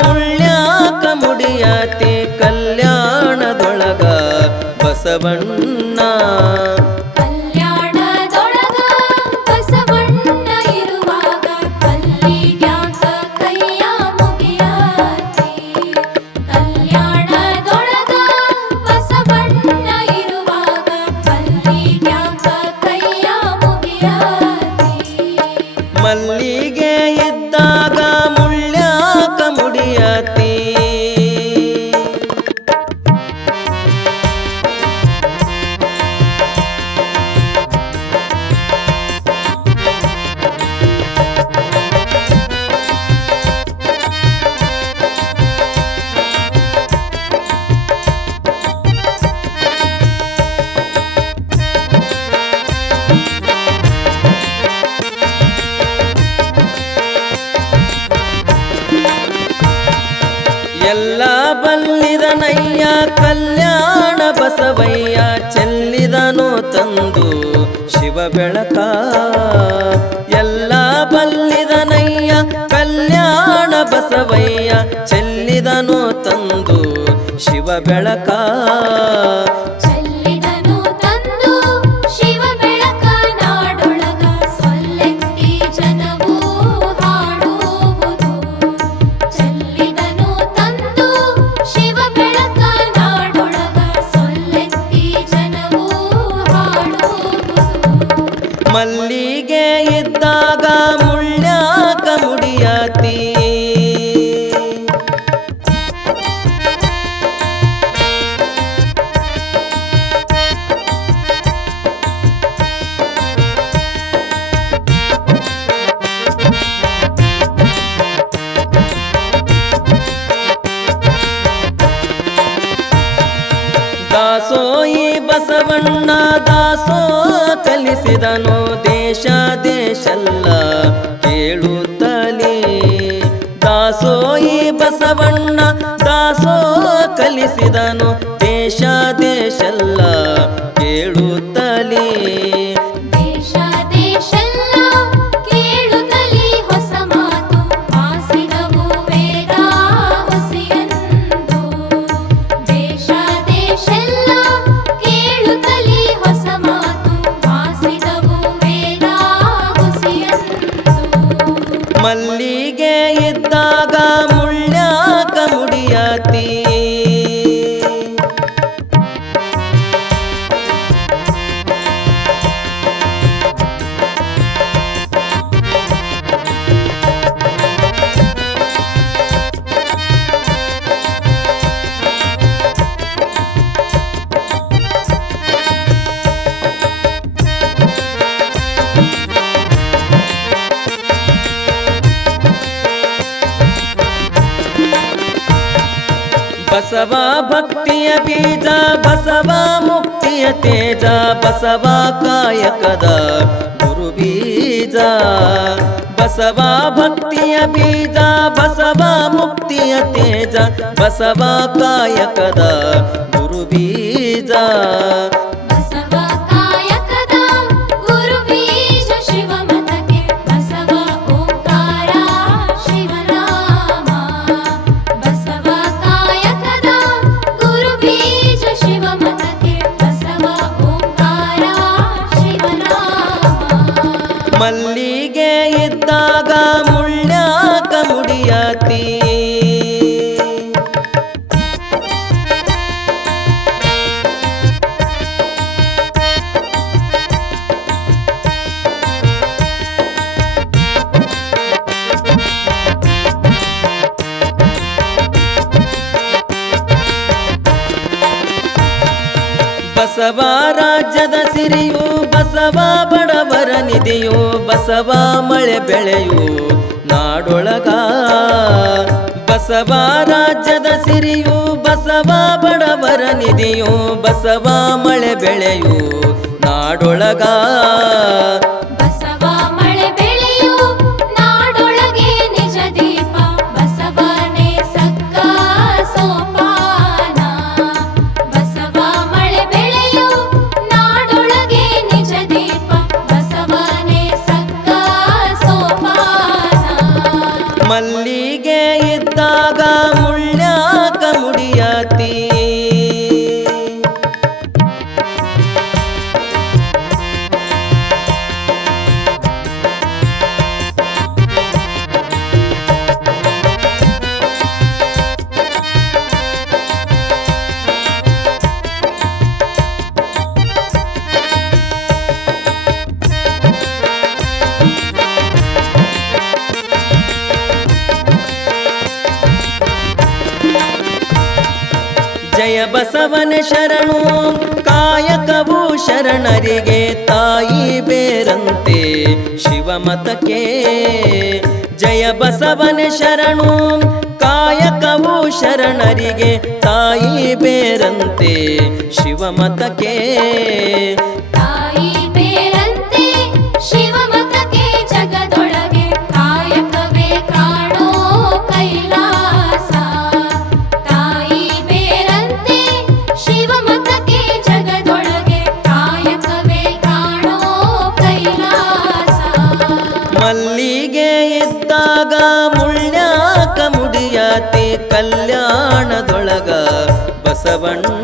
ಮುಳ್ಳ್ಯಾಕ ಮುಡಿಯಾತಿ ಕಲ್ಯಾಣದೊಳಗ ಬಸವಣ್ಣ ಕಲ್ಯಾಣದೊಳಗ ಬಸವಣ್ಣ ಇರುವಾಗ ಕಲ್ಲಿಗ್ಯಾಕ ಕೈಯ ಮುಗಿಯಾತಿ ಕಲ್ಯಾಣದೊಳಗ ಬಸವಣ್ಣ ಇರುವಾಗ ಕಲ್ಲಿಗ್ಯಾಕ ಕೈಯ ಮುಗಿಯಾತಿ ಮಲ್ಲಿಗೆ ಇದ್ದಾಗ ಮುಳ್ಳ್ಯಾಕ ಮುಡಿಯಾತಿ ಎಲ್ಲ ಬಲ್ಲಿದನಯ್ಯ ಕಲ್ಯಾಣ ಬಸವಯ್ಯ ಚೆಲ್ಲಿದನು ತಂದು ಶಿವ ಬೆಳಕ ಎಲ್ಲ ಬಲ್ಲಿದನಯ್ಯ ಕಲ್ಯಾಣ ಬಸವಯ್ಯ ಚೆಲ್ಲಿದನು ತಂದು ಶಿವ ಬೆಳಕ ಚೆಲ್ಲಿದನು ತಂದು ಶಿವ ಬೆಳಕ ನಾಡೊಳಗ ಸೊಲ್ಲೆತ್ತಿ ಜನವೂ ಹಾಡುವುದು ಚೆಲ್ಲಿದನು ತಂದು ಶಿವ ಬೆಳಕ ನಾಡೊಳಗ ಸೊಲ್ಲೆತ್ತಿ ಜನವೂ ಹಾಡುವುದು ಮಲ್ಲಿಗೆ ಇದ್ದಾಗ ಮುಳ್ಳ್ಯಾಕ ಮುಡಿಯಾತಿ ದಾಸೋಯಿ ಬಸವಣ್ಣ ದಾಸೋ ಕಲಿಸಿದನು ದೇಶ ದೇಶಲ್ಲ ಕೇಳುತ್ತಲೇ ದಾಸೋಯಿ ಬಸವಣ್ಣ ದಾಸೋ ಕಲಿಸಿದನು ದೇಶ ದೇಶಲ್ಲ ಕೇಳುತ್ತಲೇ ದೇಶ ದೇಶೆಲ್ಲ ಕೇಳುತ್ತಲೇ ಹೊಸ ಮಾತು ಆಸಿದವು ವೇದ ಹೊಸೆಯೆಂದು ದೇಶ ದೇಶೆಲ್ಲ ಕೇಳುತ್ತಲೇ ಹೊಸ ಮಾತು ಆಸಿದವು ವೇದ ಹೊಸೆಯೆಂದು ಮಲ್ಲಿಗೆ ಇದ್ದಾಗ ಮುಳ್ಳ್ಯಾಕ ಮುಡಿಯಾತಿ ಬಸವ ಭಕ್ತಿಯ ಬೀಜ ಬಸವ ಮುಕ್ತಿಯ ತೇಜ ಬಸವ ಕಾಯಕದ ಗುರು ಬೀಜ ಬಸವ ಭಕ್ತಿಯ ಬೀಜ ಬಸವ ಮುಕ್ತಿಯ ತೇಜ ಬಸವ ಕಾಯಕದ ಗುರು ಬೀಜ ಬಸವ ಕಾಯಕದ ಗುರು ಬೀಜ ಶಿವ ಮತಕ್ಕೆ ಬಸವ ಓಂಕಾರ ಶಿವನಾಮ ಬಸವ ಕಾಯಕದ ಗುರು ಬೀಜ ಶಿವ ಮತಕ್ಕೆ ಬಸವ ಓಂಕಾರ ಶಿವನಾಮ ಮಲ್ಲಿಗೆ ಇದ್ದಾಗ ಮುಳ್ಳ್ಯಾಕ ಮುಡಿಯಾತಿ ಬಸವ ರಾಜ್ಯದ ಸಿರಿಯು ಬಸವ ಬಡವರ ನಿಧಿಯು ಬಸವ ಮಳೆ ಬೆಳೆಯು ನಾಡೊಳಗ ಬಸವ ರಾಜ್ಯದ ಸಿರಿಯು ಬಸವ ಬಡವರ ನಿಧಿಯು ಬಸವ ಮಳೆ ಬೆಳೆಯು ನಾಡೊಳಗ ಬಸವ ಮಳೆ ಬೆಳೆಯು ನಾಡೊಳಗೆ ನಿಜ ದೀಪ ಬಸವನೇ ಸಕ್ಕ ಸೋಪಾನ ಬಸವ ಮಳೆ ಬೆಳೆಯು ನಾಡೊಳಗೆ ನಿಜ ದೀಪ ಬಸವನೇ ಸಕ್ಕ ಸೋಪಾನ ಮಲ್ಲಿಗೆ ಇದ್ದಾಗ ಜಯ ಬಸವನ ಶರಣು ಕಾಯಕವು ಶರಣರಿಗೆ ತಾಯಿ ಬೇರಂತೆ ಶಿವಮತಕ್ಕೆ ಜಯ ಬಸವನ ಶರಣು ಕಾಯಕವು ಶರಣರಿಗೆ ತಾಯಿ ಬೇರಂತೆ ಶಿವಮತಕ್ಕೆ ತಾಯಿ ಬೇರಂತೆ ಶಿವಮತಕ್ಕೆ ಜಗದೊಳಗೆ ಕಾಯಕವೇ ಕಾಣೋ ಕೈಲಾಸ ತಾಯಿ ಬೇರಂತೆ ಶಿವಮತಕ್ಕೆ ಜಗದೊಳಗೆ ಕಾಯಕವೇ ಕಾಣೋ ಕೈಲಾಸ ಮಲ್ಲಿಗೆ ಇದ್ದಾಗ ಮುಳ್ಳ್ಯಾಕ ಮುಡಿಯಾತಿ ಕಲ್ಯಾಣದೊಳಗ ಬಸವಣ್ಣ